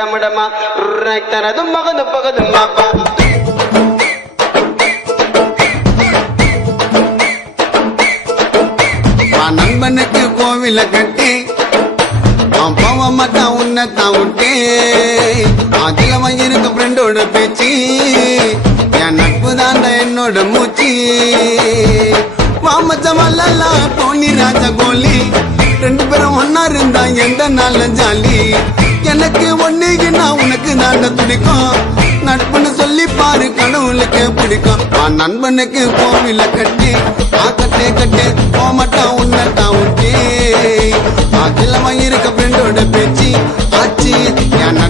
டமடமா தனதும் மகது பகதும் நண்பனுக்கு கோவில கட்டி மாட்டான் உன்னத்தான் விட்டே அதுல வாங்கியிருக்க ஃப்ரெண்டோட பேச்சு என் நட்பு தாண்ட என்னோட மூச்சு வாமச்சமல்லா டோனி ராஜா கோலி ரெண்டு பேரும் ஒன்னா இருந்தா எந்த நாள்ல ஜாலி எனக்கு ஒன்னுக்குன்னா உனக்கு தாண்ட துடிக்கும் நட்புன்னு சொல்லி பாரு கடவுளுக்கு பிடிக்கும் நண்பனுக்கு கோவில கட்டி கட்டே கட்டே போமாட்டான் உன்னத்தான் விட்டே அதுல வாங்கியிருக்க ஃப்ரெண்டோட பேச்சு ஆச்சு என்